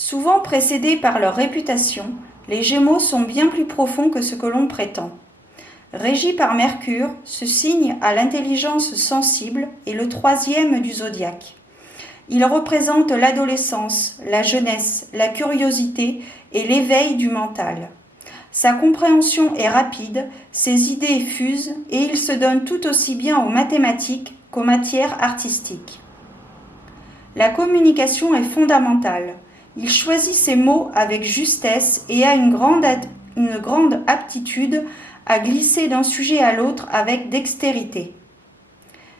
Souvent précédés par leur réputation, les Gémeaux sont bien plus profonds que ce que l'on prétend. Régi par Mercure, ce signe a l'intelligence sensible et le troisième du zodiaque. Il représente l'adolescence, la jeunesse, la curiosité et l'éveil du mental. Sa compréhension est rapide, ses idées fusent et il se donne tout aussi bien aux mathématiques qu'aux matières artistiques. La communication est fondamentale. Il choisit ses mots avec justesse et a une grande aptitude à glisser d'un sujet à l'autre avec dextérité.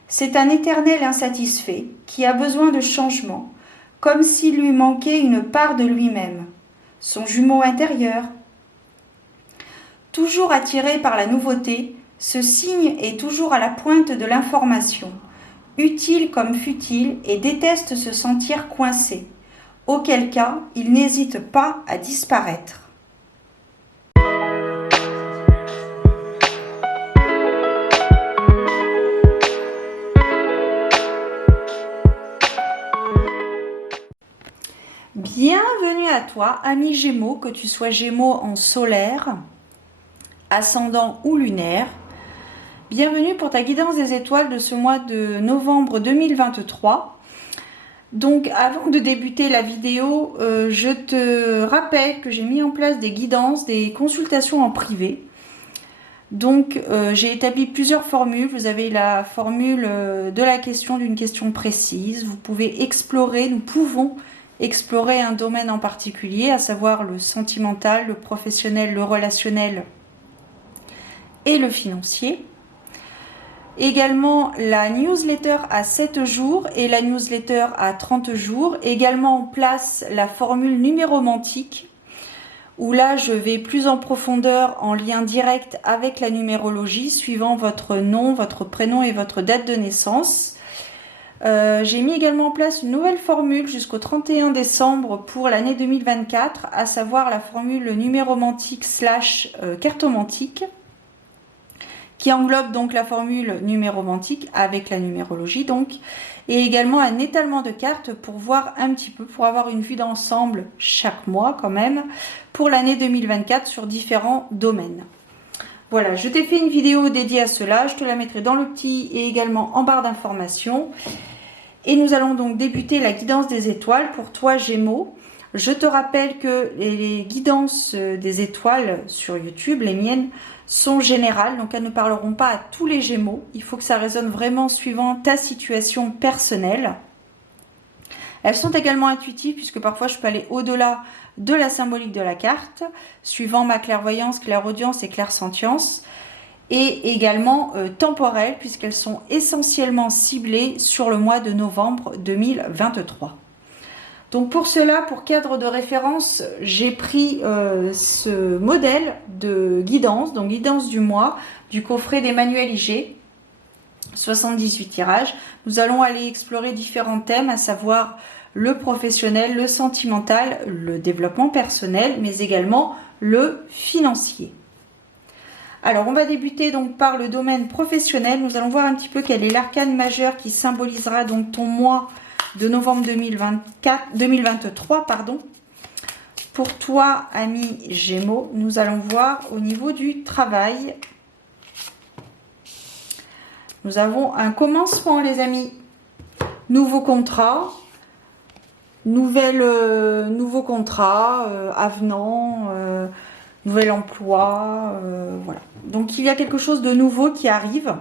C'est un éternel insatisfait qui a besoin de changement, comme s'il lui manquait une part de lui-même, son jumeau intérieur. Toujours attiré par la nouveauté, ce signe est toujours à la pointe de l'information, utile comme futile, et déteste se sentir coincé, auquel cas il n'hésite pas à disparaître. Bienvenue à toi, ami Gémeaux, que tu sois Gémeaux en solaire, ascendant ou lunaire. Bienvenue pour ta guidance des étoiles de ce mois de novembre 2023. Donc avant de débuter la vidéo, je te rappelle que j'ai mis en place des guidances, des consultations en privé. Donc j'ai établi plusieurs formules. Vous avez la formule de la question d'une question précise. Vous pouvez explorer, nous pouvons explorer un domaine en particulier, à savoir le sentimental, le professionnel, le relationnel et le financier. Également la newsletter à 7 jours et la newsletter à 30 jours. Également en place la formule numéromantique, où là je vais plus en profondeur en lien direct avec la numérologie, suivant votre nom, votre prénom et votre date de naissance. J'ai mis également en place une nouvelle formule jusqu'au 31 décembre pour l'année 2024, à savoir la formule numéromantique / cartomantique, qui englobe donc la formule numéromantique avec la numérologie donc, et également un étalement de cartes pour voir un petit peu, pour avoir une vue d'ensemble chaque mois quand même, pour l'année 2024 sur différents domaines. Voilà, je t'ai fait une vidéo dédiée à cela, je te la mettrai dans le petit et également en barre d'informations. Et nous allons donc débuter la guidance des étoiles pour toi Gémeaux. Je te rappelle que les guidances des étoiles sur YouTube, les miennes, sont générales, donc elles ne parleront pas à tous les Gémeaux. Il faut que ça résonne vraiment suivant ta situation personnelle. Elles sont également intuitives puisque parfois je peux aller au-delà de la symbolique de la carte, suivant ma clairvoyance, clairaudience et clairsentience, et également temporelles puisqu'elles sont essentiellement ciblées sur le mois de novembre 2023. Donc pour cela, pour cadre de référence, j'ai pris ce modèle de guidance, donc guidance du mois, du coffret d'Emmanuel Iger, 78 tirages. Nous allons aller explorer différents thèmes, à savoir le professionnel, le sentimental, le développement personnel, mais également le financier. Alors on va débuter donc par le domaine professionnel. Nous allons voir un petit peu quel est l'arcane majeur qui symbolisera donc ton mois de novembre 2023. Pour toi, ami Gémeaux, nous allons voir au niveau du travail. Nous avons un commencement, les amis. Nouveau contrat, nouveau contrat, avenant, nouvel emploi, voilà. Donc il y a quelque chose de nouveau qui arrive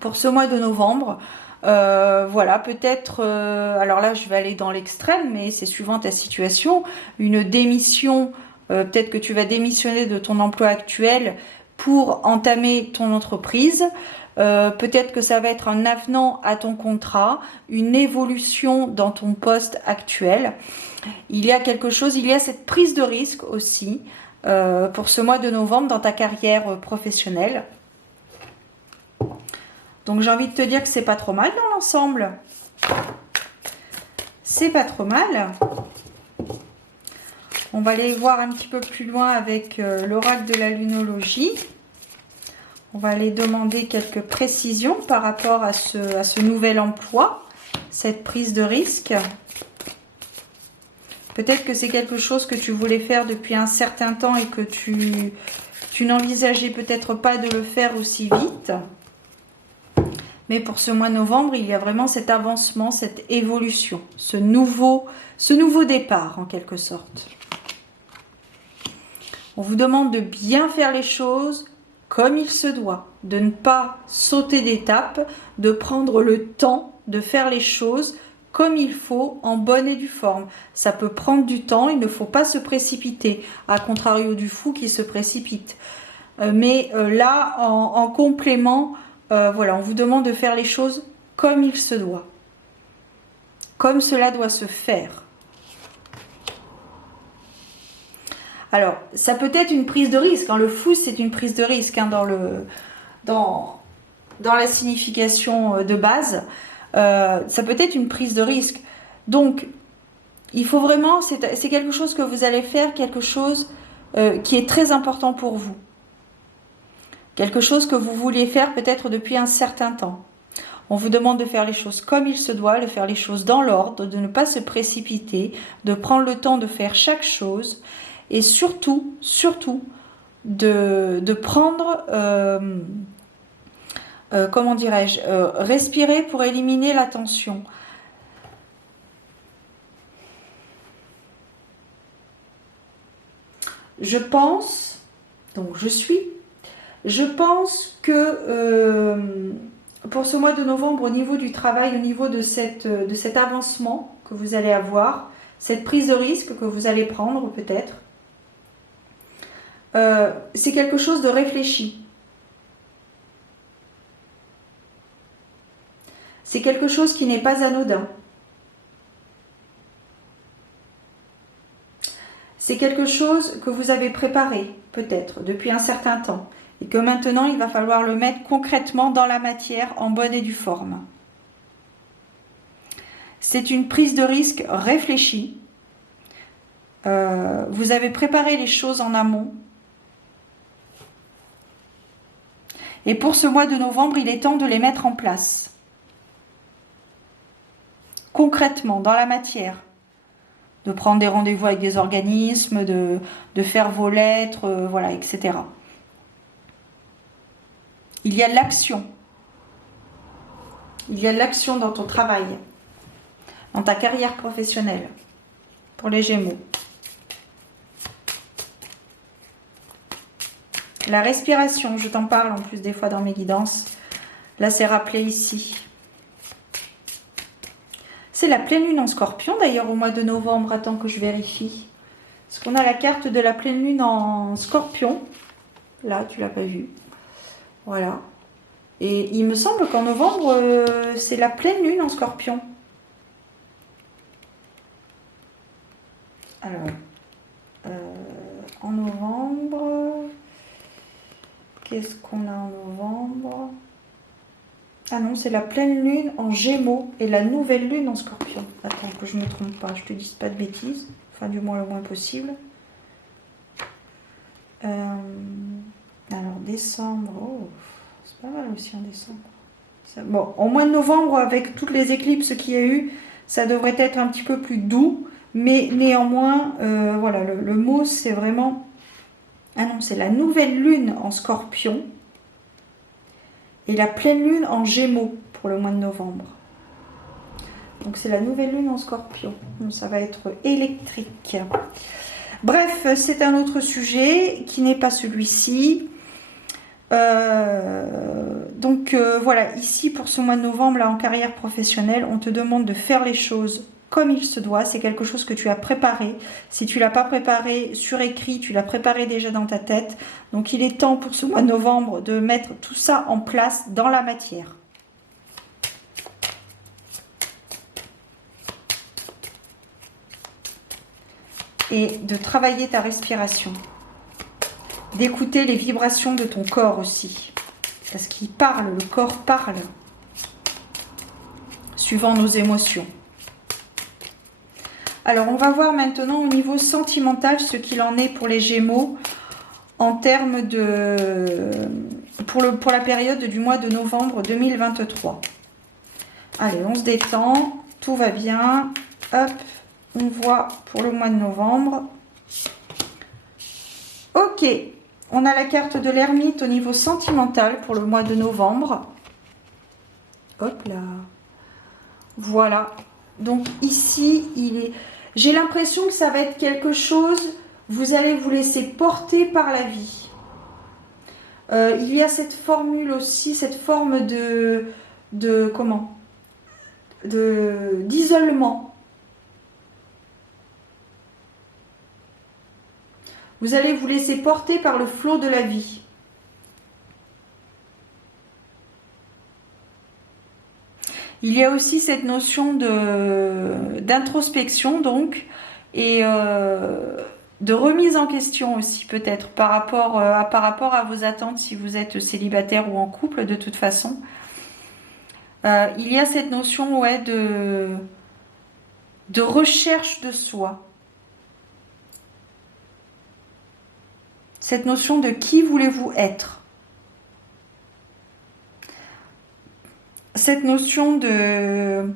pour ce mois de novembre. Voilà, peut-être, alors là je vais aller dans l'extrême, mais c'est suivant ta situation, une démission, peut-être que tu vas démissionner de ton emploi actuel pour entamer ton entreprise. Peut-être que ça va être un avenant à ton contrat, une évolution dans ton poste actuel. Il y a quelque chose, il y a cette prise de risque aussi pour ce mois de novembre dans ta carrière professionnelle. Donc j'ai envie de te dire que c'est pas trop mal dans l'ensemble. C'est pas trop mal. On va aller voir un petit peu plus loin avec l'oracle de la lunologie. On va aller demander quelques précisions par rapport à ce nouvel emploi, cette prise de risque. Peut-être que c'est quelque chose que tu voulais faire depuis un certain temps et que tu n'envisageais peut-être pas de le faire aussi vite. Mais pour ce mois de novembre, il y a vraiment cet avancement, cette évolution, ce nouveau départ en quelque sorte. On vous demande de bien faire les choses comme il se doit, de ne pas sauter d'étape, de prendre le temps de faire les choses comme il faut, en bonne et due forme. Ça peut prendre du temps, il ne faut pas se précipiter, à contrario du fou qui se précipite. Mais là, en complément, voilà, on vous demande de faire les choses comme il se doit. Comme cela doit se faire. Alors, ça peut être une prise de risque. Hein. Le fou, c'est une prise de risque hein, dans la signification de base. Ça peut être une prise de risque. Donc, il faut vraiment, c'est quelque chose que vous allez faire, quelque chose qui est très important pour vous. Quelque chose que vous vouliez faire peut-être depuis un certain temps. On vous demande de faire les choses comme il se doit, de faire les choses dans l'ordre, de ne pas se précipiter, de prendre le temps de faire chaque chose et surtout de prendre, comment dirais-je, respirer pour éliminer la tension. Je pense que pour ce mois de novembre, au niveau du travail, au niveau de cet avancement que vous allez avoir, cette prise de risque que vous allez prendre peut-être, c'est quelque chose de réfléchi. C'est quelque chose qui n'est pas anodin. C'est quelque chose que vous avez préparé, peut-être, depuis un certain temps. Et que maintenant, il va falloir le mettre concrètement dans la matière, en bonne et due forme. C'est une prise de risque réfléchie. Vous avez préparé les choses en amont. Et pour ce mois de novembre, il est temps de les mettre en place. Concrètement, dans la matière. De prendre des rendez-vous avec des organismes, de faire vos lettres, voilà, etc. Il y a de l'action. Il y a de l'action dans ton travail, dans ta carrière professionnelle, pour les Gémeaux. La respiration, je t'en parle en plus des fois dans mes guidances. Là, c'est rappelé ici. C'est la pleine lune en Scorpion, d'ailleurs, au mois de novembre. Attends que je vérifie. Parce qu'on a la carte de la pleine lune en Scorpion. Là, tu l'as pas vu. Voilà. Et il me semble qu'en novembre, c'est la pleine lune en Scorpion. Alors, en novembre, qu'est-ce qu'on a en novembre? Ah non, c'est la pleine lune en Gémeaux et la nouvelle lune en Scorpion. Attends, que je ne me trompe pas, je te dise pas de bêtises. Enfin, du moins le moins possible. Alors, décembre. Oh, c'est pas mal aussi en décembre. Bon, au mois de novembre, avec toutes les éclipses qu'il y a eu, ça devrait être un petit peu plus doux. Mais néanmoins, voilà, le mot, c'est vraiment... Ah non, c'est la nouvelle lune en Scorpion. Et la pleine lune en Gémeaux pour le mois de novembre. Donc c'est la nouvelle lune en Scorpion. Donc ça va être électrique. Bref, c'est un autre sujet qui n'est pas celui-ci. Voilà, ici pour ce mois de novembre, là en carrière professionnelle, on te demande de faire les choses comme il se doit. C'est quelque chose que tu as préparé. Si tu ne l'as pas préparé sur écrit, tu l'as préparé déjà dans ta tête. Donc il est temps pour ce mois de novembre de mettre tout ça en place dans la matière. Et de travailler ta respiration. D'écouter les vibrations de ton corps aussi. Parce qu'il parle, le corps parle. Suivant nos émotions. Alors, on va voir maintenant au niveau sentimental ce qu'il en est pour les Gémeaux en termes de... pour la période du mois de novembre 2023. Allez, on se détend, tout va bien. Hop, on voit pour le mois de novembre. Ok, on a la carte de l'ermite au niveau sentimental pour le mois de novembre. Hop là. Voilà. Donc ici, j'ai l'impression que ça va être quelque chose, vous allez vous laisser porter par la vie. Il y a cette formule aussi, cette forme d'isolement. Vous allez vous laisser porter par le flot de la vie. Il y a aussi cette notion d'introspection, donc, et de remise en question aussi, peut-être, par rapport à vos attentes, si vous êtes célibataire ou en couple, de toute façon. Il y a cette notion, ouais, de recherche de soi. Cette notion de qui voulez-vous être. Cette notion de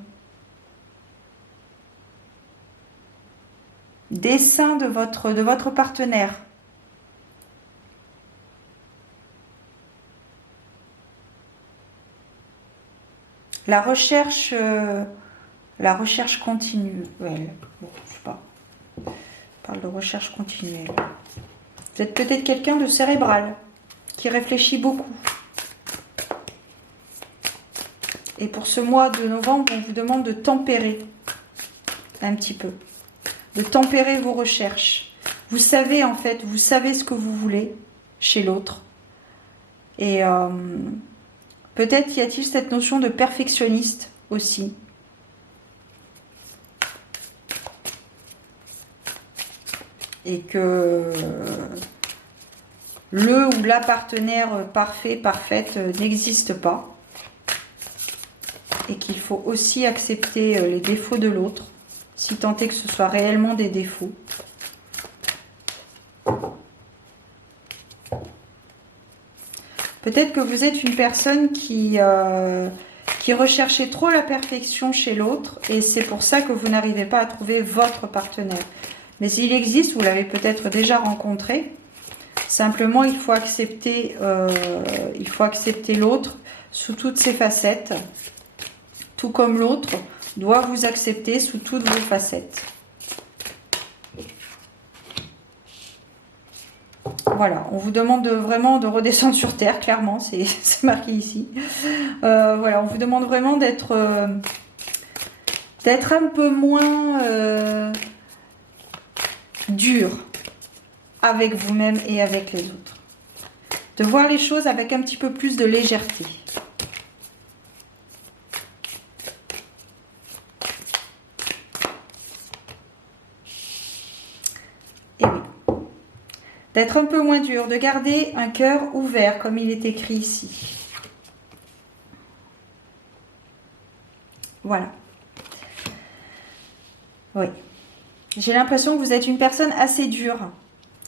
dessin de votre partenaire. La recherche continue. Ouais, bon, je sais pas. On parle de recherche continuelle. Vous êtes peut-être quelqu'un de cérébral, qui réfléchit beaucoup. Et pour ce mois de novembre, on vous demande de tempérer un petit peu. De tempérer vos recherches. Vous savez en fait, vous savez ce que vous voulez chez l'autre. Et peut-être y a-t-il cette notion de perfectionniste aussi. Et que le ou la partenaire parfait, parfaite n'existe pas. Et qu'il faut aussi accepter les défauts de l'autre, si tant est que ce soit réellement des défauts. Peut-être que vous êtes une personne qui recherchait trop la perfection chez l'autre et c'est pour ça que vous n'arrivez pas à trouver votre partenaire. Mais il existe, vous l'avez peut-être déjà rencontré. Simplement, il faut accepter l'autre sous toutes ses facettes. Tout comme l'autre doit vous accepter sous toutes vos facettes. Voilà, on vous demande vraiment de redescendre sur terre, clairement, c'est marqué ici. Voilà, on vous demande vraiment d'être un peu moins dur avec vous-même et avec les autres. De voir les choses avec un petit peu plus de légèreté. D'être un peu moins dur, de garder un cœur ouvert, comme il est écrit ici. Voilà. Oui. J'ai l'impression que vous êtes une personne assez dure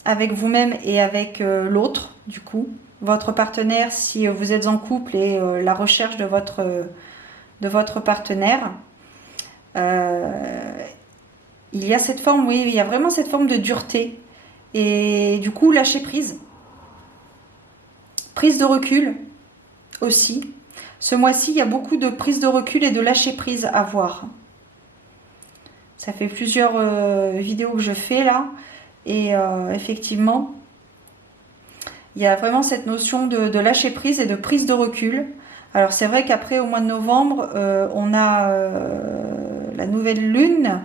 avec vous-même et avec l'autre, du coup. Votre partenaire, si vous êtes en couple et la recherche de votre partenaire. Il y a cette forme, oui, il y a vraiment cette forme de dureté. Et du coup, lâcher prise. Prise de recul aussi. Ce mois-ci, il y a beaucoup de prise de recul et de lâcher prise à voir. Ça fait plusieurs vidéos que je fais là. Et effectivement, il y a vraiment cette notion de lâcher prise et de prise de recul. Alors c'est vrai qu'après, au mois de novembre, on a la nouvelle lune.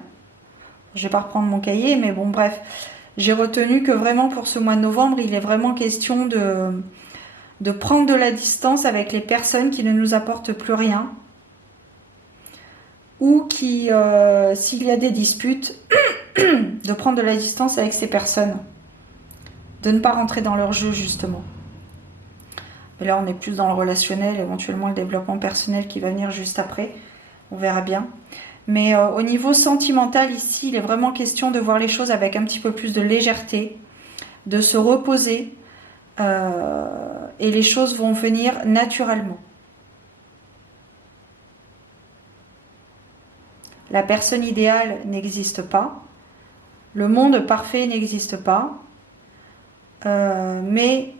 Je ne vais pas reprendre mon cahier, mais bon, bref. J'ai retenu que vraiment pour ce mois de novembre, il est vraiment question de prendre de la distance avec les personnes qui ne nous apportent plus rien. Ou qui, s'il y a des disputes, de prendre de la distance avec ces personnes. De ne pas rentrer dans leur jeu, justement. Mais là, on est plus dans le relationnel, éventuellement le développement personnel qui va venir juste après. On verra bien. Mais au niveau sentimental, ici, il est vraiment question de voir les choses avec un petit peu plus de légèreté, de se reposer, et les choses vont venir naturellement. La personne idéale n'existe pas. Le monde parfait n'existe pas. Mais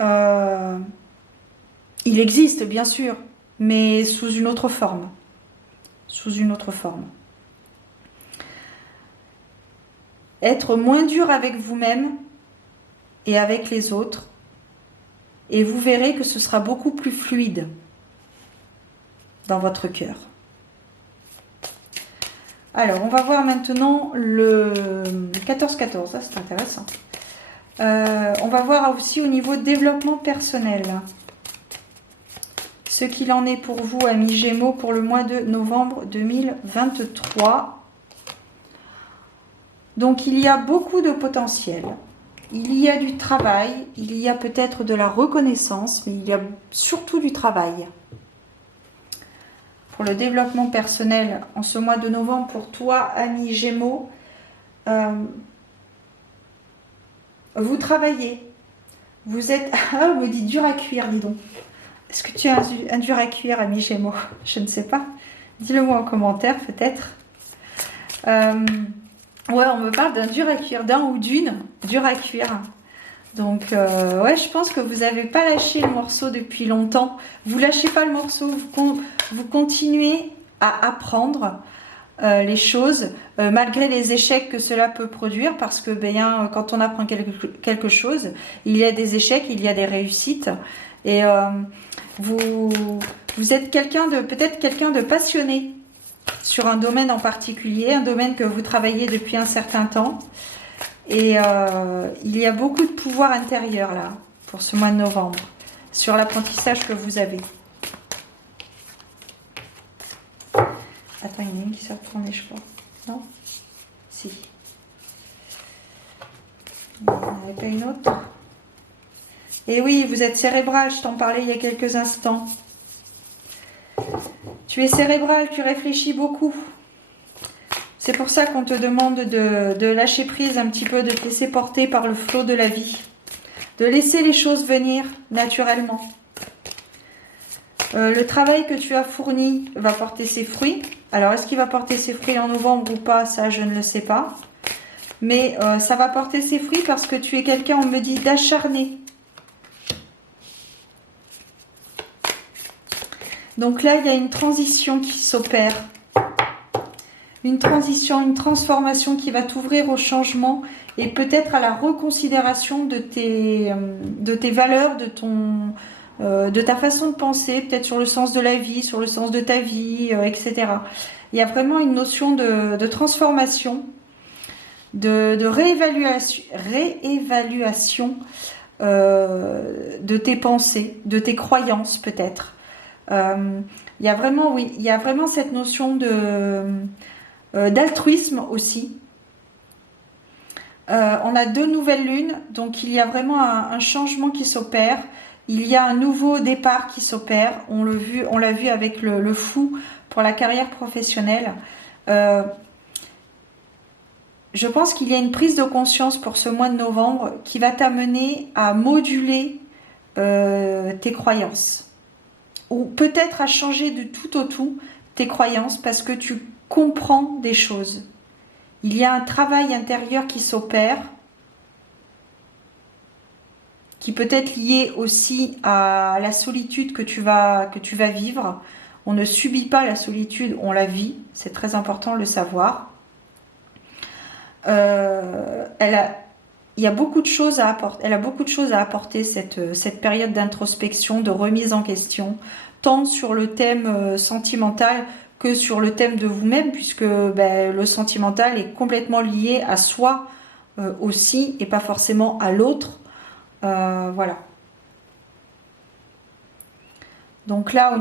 il existe, bien sûr, mais sous une autre forme. Sous une autre forme. Être moins dur avec vous-même et avec les autres. Et vous verrez que ce sera beaucoup plus fluide dans votre cœur. Alors, on va voir maintenant le 14-14. Ça, c'est intéressant. On va voir aussi au niveau développement personnel. Ce qu'il en est pour vous, amis Gémeaux, pour le mois de novembre 2023. Donc, il y a beaucoup de potentiel. Il y a du travail, il y a peut-être de la reconnaissance, mais il y a surtout du travail. Pour le développement personnel, en ce mois de novembre, pour toi, ami Gémeaux, vous travaillez. Vous êtes... Ah, on me dit dur à cuire, dis donc. Est-ce que tu as un dur à cuire, ami Gémeaux? Je ne sais pas. Dis-le-moi en commentaire, peut-être. Ouais, on me parle d'un dur à cuire, d'un ou d'une dur à cuire. Donc, ouais, je pense que vous n'avez pas lâché le morceau depuis longtemps. Vous lâchez pas le morceau, vous continuez à apprendre les choses, malgré les échecs que cela peut produire, parce que bien, quand on apprend quelque chose, il y a des échecs, il y a des réussites. Et vous êtes peut-être quelqu'un de passionné sur un domaine en particulier, un domaine que vous travaillez depuis un certain temps. Et il y a beaucoup de pouvoir intérieur là, pour ce mois de novembre, sur l'apprentissage que vous avez. Attends, il y en a une qui s'est retournée, je crois. Non? Si. Il n'y en avait pas une autre? Et oui, vous êtes cérébral, je t'en parlais il y a quelques instants. Tu es cérébral, tu réfléchis beaucoup. C'est pour ça qu'on te demande de lâcher prise un petit peu, de te laisser porter par le flot de la vie. De laisser les choses venir naturellement. Le travail que tu as fourni va porter ses fruits. Alors, est-ce qu'il va porter ses fruits en novembre ou pas? Ça, je ne le sais pas. Mais ça va porter ses fruits parce que tu es quelqu'un, on me dit, d'acharné. Donc là, il y a une transition qui s'opère. Une transition, une transformation qui va t'ouvrir au changement et peut-être à la reconsidération de tes valeurs, de ta façon de penser, peut-être sur le sens de la vie, sur le sens de ta vie, etc. Il y a vraiment une notion de transformation, de réévaluation de tes pensées, de tes croyances peut-être. Il y a vraiment, oui, il y a vraiment cette notion d'altruisme aussi. On a 2 nouvelles lunes, donc il y a vraiment un changement qui s'opère. Il y a un nouveau départ qui s'opère. On l'a vu avec le fou pour la carrière professionnelle. Je pense qu'il y a une prise de conscience pour ce mois de novembre qui va t'amener à moduler tes croyances. Ou peut-être à changer de tout au tout tes croyances parce que tu comprends des choses. Il y a un travail intérieur qui s'opère, qui peut être lié aussi à la solitude que tu vas vivre. On ne subit pas la solitude, on la vit. C'est très important de le savoir. Il y a beaucoup de choses à apporter. Elle a beaucoup de choses à apporter, cette période d'introspection, de remise en question, tant sur le thème sentimental que sur le thème de vous-même, puisque le sentimental est complètement lié à soi aussi, et pas forcément à l'autre. Voilà. Donc là,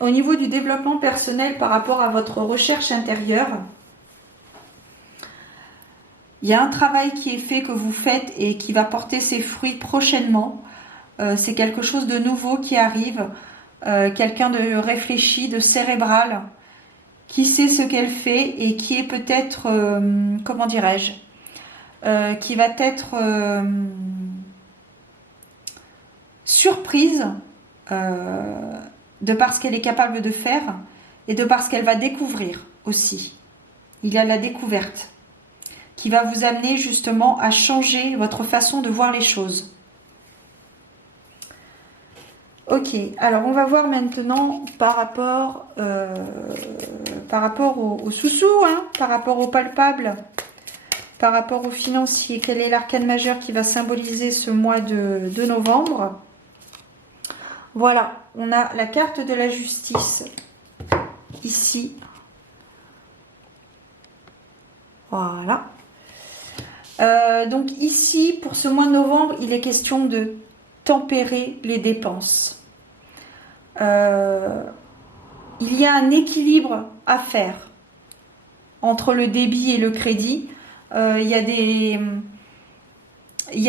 au niveau du développement personnel par rapport à votre recherche intérieure, il y a un travail qui est fait, que vous faites et qui va porter ses fruits prochainement. C'est quelque chose de nouveau qui arrive. Quelqu'un de réfléchi, de cérébral, qui sait ce qu'elle fait et qui est peut-être, comment dirais-je, qui va être surprise de par ce qu'elle est capable de faire et de par ce qu'elle va découvrir aussi. Il y a la découverte qui va vous amener justement à changer votre façon de voir les choses. Ok, alors on va voir maintenant par rapport au sous-sous, hein, par rapport au palpable, par rapport au financier. Quel est l'arcane majeur qui va symboliser ce mois de novembre? Voilà, on a la carte de la justice ici. Voilà. Donc ici, pour ce mois de novembre, il est question de tempérer les dépenses. Il y a un équilibre à faire entre le débit et le crédit. Il y a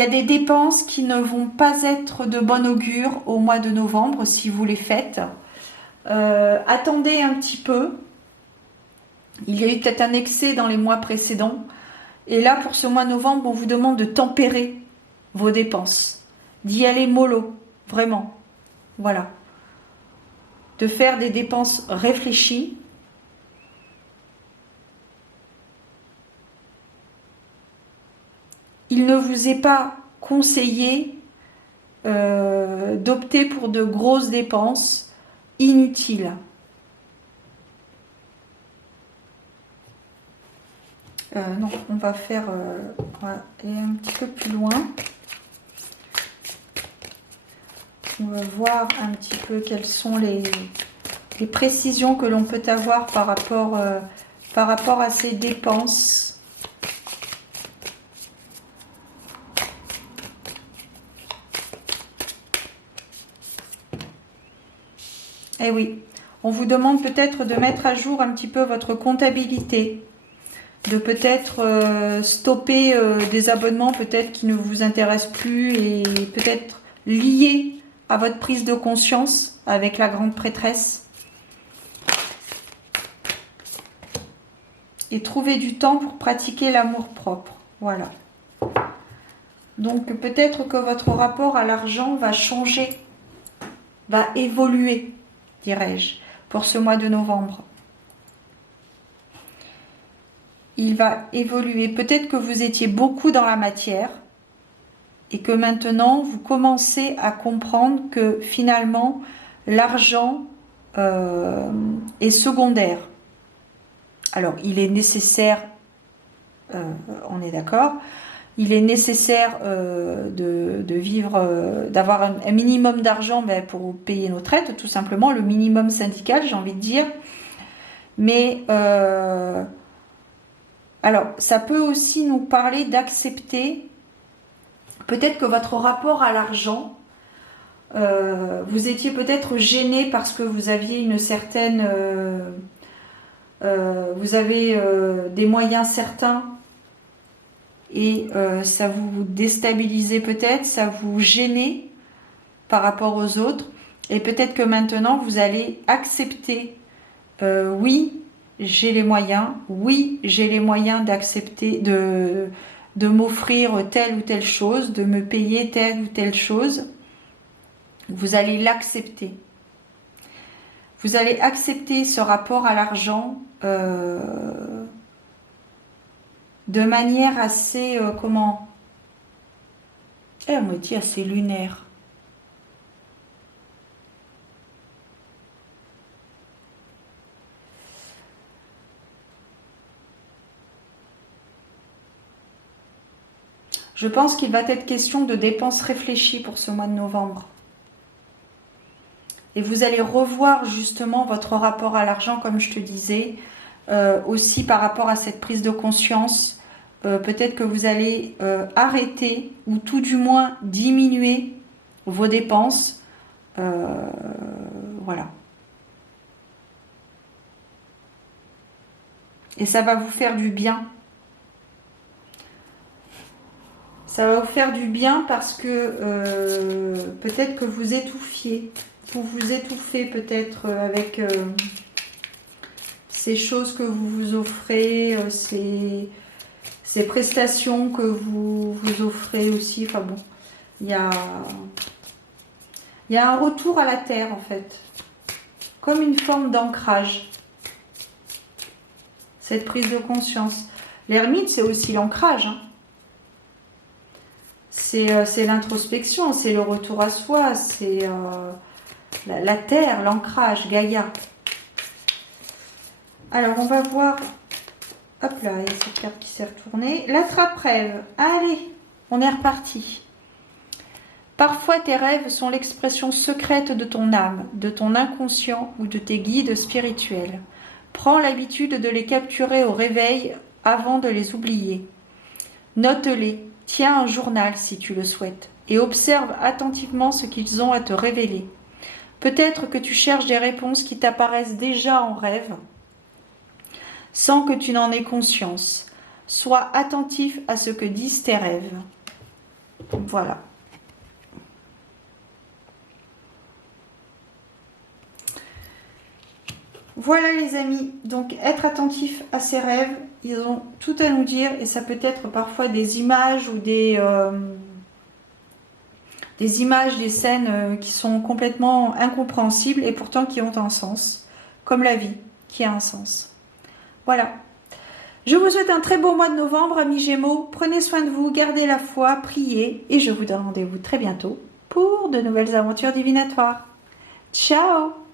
des dépenses qui ne vont pas être de bon augure au mois de novembre si vous les faites. Attendez un petit peu. Il y a eu peut-être un excès dans les mois précédents. Et là, pour ce mois de novembre, on vous demande de tempérer vos dépenses. D'y aller mollo, vraiment. Voilà. De faire des dépenses réfléchies. Il ne vous est pas conseillé d'opter pour de grosses dépenses inutiles. Non, on va faire... on va aller un petit peu plus loin. On va voir un petit peu quelles sont les précisions que l'on peut avoir par rapport à ces dépenses. Eh oui, on vous demande peut-être de mettre à jour un petit peu votre comptabilité, de peut-être stopper des abonnements peut-être qui ne vous intéressent plus et peut-être liés à votre prise de conscience avec la grande prêtresse. Et trouver du temps pour pratiquer l'amour-propre. Voilà. Donc peut-être que votre rapport à l'argent va changer, va évoluer, dirais-je, pour ce mois de novembre. Il va évoluer. Peut-être que vous étiez beaucoup dans la matière et que maintenant vous commencez à comprendre que finalement l'argent est secondaire. Alors il est nécessaire, on est d'accord, il est nécessaire de vivre, d'avoir un minimum d'argent pour payer nos traites, tout simplement, le minimum syndical, j'ai envie de dire. Mais alors, ça peut aussi nous parler d'accepter, peut-être que votre rapport à l'argent, vous étiez peut-être gêné parce que vous aviez une certaine... vous avez des moyens certains et ça vous déstabilisait peut-être, ça vous gênait par rapport aux autres. Et peut-être que maintenant, vous allez accepter, oui, j'ai les moyens, oui, j'ai les moyens d'accepter, de m'offrir telle ou telle chose, de me payer telle ou telle chose. Vous allez l'accepter. Vous allez accepter ce rapport à l'argent de manière assez, comment? On me dit assez lunaire. Je pense qu'il va être question de dépenses réfléchies pour ce mois de novembre. Et vous allez revoir justement votre rapport à l'argent, comme je te disais, aussi par rapport à cette prise de conscience. Peut-être que vous allez arrêter ou tout du moins diminuer vos dépenses. Voilà. Et ça va vous faire du bien. Ça va vous faire du bien parce que peut-être que vous étouffiez. Vous vous étouffez peut-être avec ces choses que vous vous offrez, ces prestations que vous vous offrez aussi. Enfin bon, il y a un retour à la terre en fait, comme une forme d'ancrage. cette prise de conscience. L'ermite, c'est aussi l'ancrage. Hein. C'est l'introspection, c'est le retour à soi, c'est la terre, l'ancrage, Gaïa. Alors, on va voir... Hop là, il y a cette carte qui s'est retournée. L'attrape-rêve. Allez, on est reparti. Parfois, tes rêves sont l'expression secrète de ton âme, de ton inconscient ou de tes guides spirituels. Prends l'habitude de les capturer au réveil avant de les oublier. Note-les, tiens un journal si tu le souhaites, et observe attentivement ce qu'ils ont à te révéler. Peut-être que tu cherches des réponses qui t'apparaissent déjà en rêve, sans que tu n'en aies conscience. Sois attentif à ce que disent tes rêves. Voilà. Voilà les amis, donc être attentif à ses rêves, ils ont tout à nous dire et ça peut être parfois des images ou des images, des scènes qui sont complètement incompréhensibles et pourtant qui ont un sens, comme la vie qui a un sens. Voilà. Je vous souhaite un très beau mois de novembre, amis Gémeaux. Prenez soin de vous, gardez la foi, priez et je vous donne rendez-vous très bientôt pour de nouvelles aventures divinatoires. Ciao!